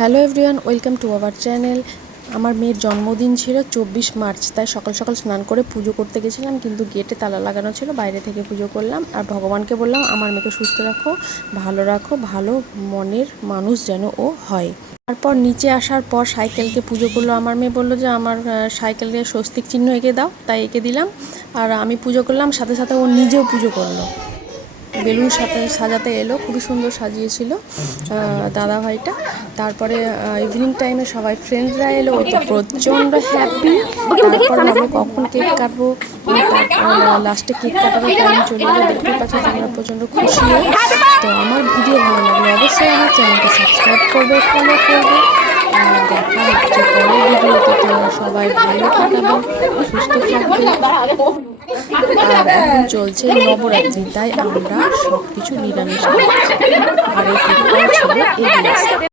Hello everyone, welcome to our channel. আমার মেয়ের জন্মদিন ছিল 24 মার্চ, তাই সকাল সকাল স্নান করে পুজো করতে গেছিলাম, কিন্তু গেটে তালা লাগানো ছিল। বাইরে থেকে পুজো করলাম আর ভগবানকে বললাম আমার মেয়েকে সুস্থ রাখো, ভালো মনের মানুষ যেন ও হয়। তারপর নিচে আসার পর সাইকেলকে পুজো করলো। আমার মেয়ে বললো যে আমার সাইকেলে স্বস্তিক চিহ্ন এঁকে দাও, তাই এঁকে দিলাম। আর আমি পুজো করলাম, সাথে সাথে ও নিজেও পুজো করলো। বেলুন সাথে সাজাতে এলো, খুবই সুন্দর সাজিয়েছিল দাদাভাইটা। তারপরে ইভিনিং টাইমে সবাই ফ্রেন্ডরা এলো, ও তো প্রচণ্ড হ্যাপি। তারপর ভাবলো কখন কেক কাটবো, তারপর লাস্টে কেক কাটারও টাইম চলে এলো। দেখতে পাচ্ছি তোমরা প্রচণ্ড খুশি হয়। তো আমার ভিডিও ভালো লাগলে অবশ্যই আমার চ্যানেলকে সাবস্ক্রাইব করবে, ফলো করবে। দেখা হচ্ছে পরের ভিডিওতে। তোমরা সবাই ভালো থাকবে, সুস্থ থাকবে। আর এখন চলছে নবরাত্রি, তাই আমরা সব কিছু নিরামিষ খাচ্ছি। আর এই কেকটাও ছিল এগলেস।